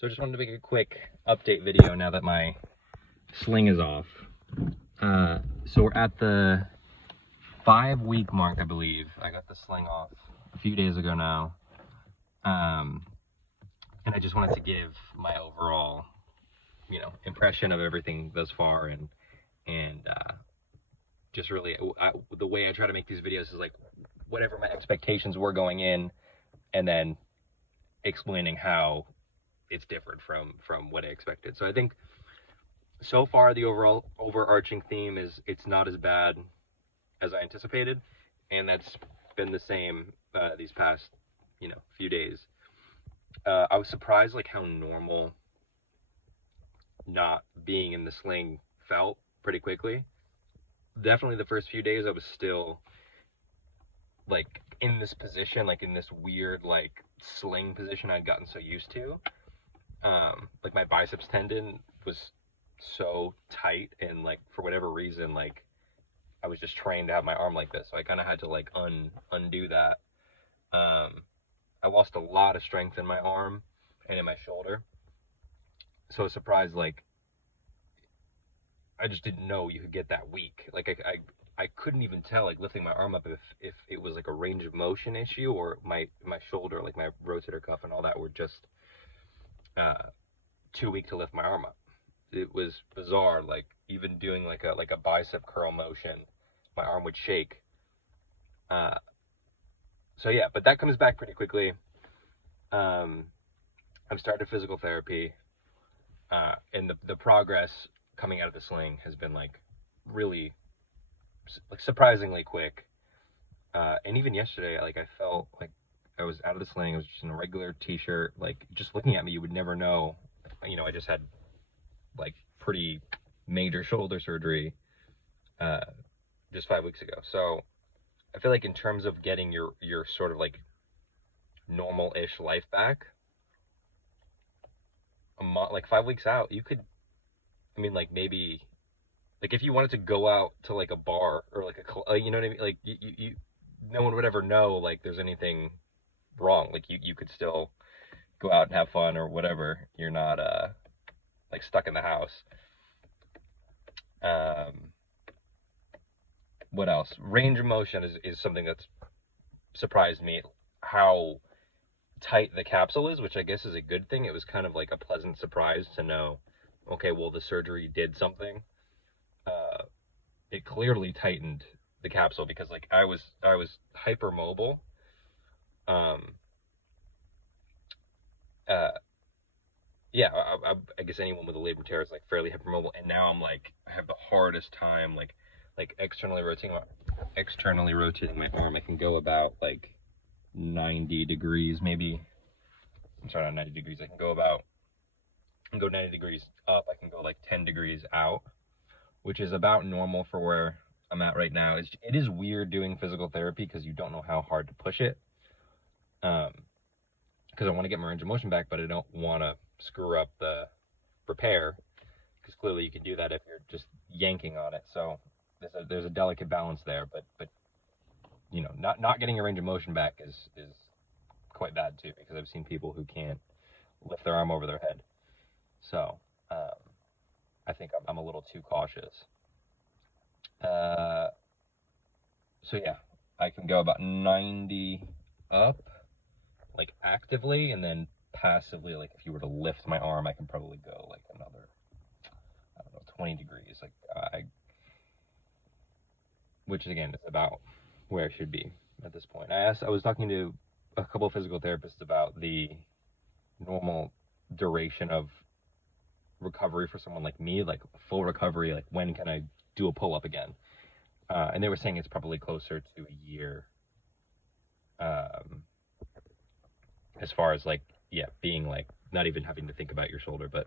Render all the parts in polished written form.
So I just wanted to make a quick update video now that my sling is off. So we're at the 5-week mark, I believe. I got the sling off a few days ago now. And I just wanted to give my overall, impression of everything thus far, and just really, the way I try to make these videos is like whatever my expectations were going in, and then explaining how it's different from what I expected. So I think so far the overall overarching theme is it's not as bad as I anticipated, and that's been the same these past few days. I was surprised like how normal not being in the sling felt pretty quickly. Definitely the first few days I was still like in this position, like in this weird like sling position I'd gotten so used to. Like my biceps tendon was so tight, and like for whatever reason, like I was just trained to have my arm like this, so I kind of had to like undo that. I lost a lot of strength in my arm and in my shoulder, so I was surprised, like I just didn't know you could get that weak. Like I couldn't even tell, like lifting my arm up, if it was like a range of motion issue or my shoulder, like my rotator cuff and all that, were just too weak to lift my arm up. It was bizarre. Like even doing like a bicep curl motion, my arm would shake. So yeah, but that comes back pretty quickly. I've started physical therapy, and the progress coming out of the sling has been like really like surprisingly quick. And even yesterday, like I felt like I was out of the sling. I was just in a regular t-shirt. Like just looking at me, you would never know. I just had like pretty major shoulder surgery just 5 weeks ago. So I feel like in terms of getting your sort of like normal-ish life back, like 5 weeks out, you could, like maybe, like if you wanted to go out to like a bar or like you know what I mean? Like you no one would ever know like there's anything wrong. Like you could still go out and have fun or whatever. You're not like stuck in the house. What else? Range of motion is something that's surprised me, how tight the capsule is, which I guess is a good thing. It was kind of like a pleasant surprise to know, okay, well, the surgery did something. It clearly tightened the capsule, because like I was hypermobile. Yeah, I guess anyone with a labrum tear is like fairly hypermobile, and now I'm like, I have the hardest time like externally rotating my arm. I can go about like 90 degrees, maybe. I'm sorry, not 90 degrees. I can go 90 degrees up. I can go like 10 degrees out, which is about normal for where I'm at right now. It is weird doing physical therapy because you don't know how hard to push it. Because I want to get my range of motion back, but I don't want to screw up the repair, because clearly you can do that if you're just yanking on it. So there's a delicate balance there, but not getting your range of motion back is quite bad too, because I've seen people who can't lift their arm over their head. So I think I'm a little too cautious. So yeah, I can go about 90 up, like actively, and then passively, like if you were to lift my arm, I can probably go like another, I don't know, 20 degrees, like which again is about where I should be at this point. I was talking to a couple of physical therapists about the normal duration of recovery for someone like me, like full recovery, like when can I do a pull-up again? And they were saying it's probably closer to a year, as far as like, yeah, being like not even having to think about your shoulder, but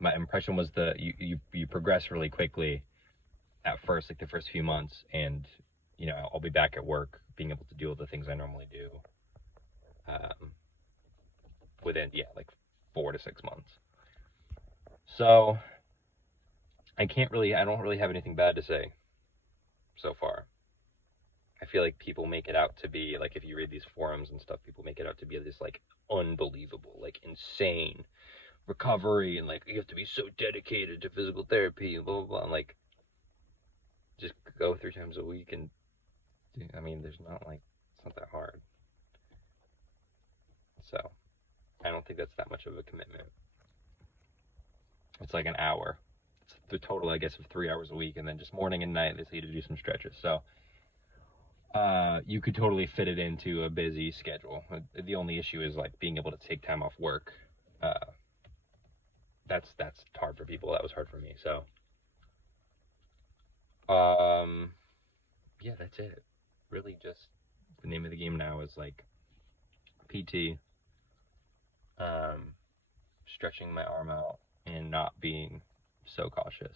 my impression was you progress really quickly at first, like the first few months, and I'll be back at work being able to do all the things I normally do within like 4 to 6 months. So I don't really have anything bad to say so far. I feel like people make it out to be, like, if you read these forums and stuff, people make it out to be this, like, unbelievable, like, insane recovery, and, like, you have to be so dedicated to physical therapy, and blah, blah, blah. And, like, just go 3 times a week, and, I mean, there's not, like, it's not that hard. So, I don't think that's that much of a commitment. It's like an hour. It's the total, I guess, of 3 hours a week, and then just morning and night, they say to do some stretches. So, you could totally fit it into a busy schedule. The only issue is, like, being able to take time off work. That's hard for people. That was hard for me. So, yeah, that's it. Really, just the name of the game now is, like, PT, stretching my arm out and not being so cautious.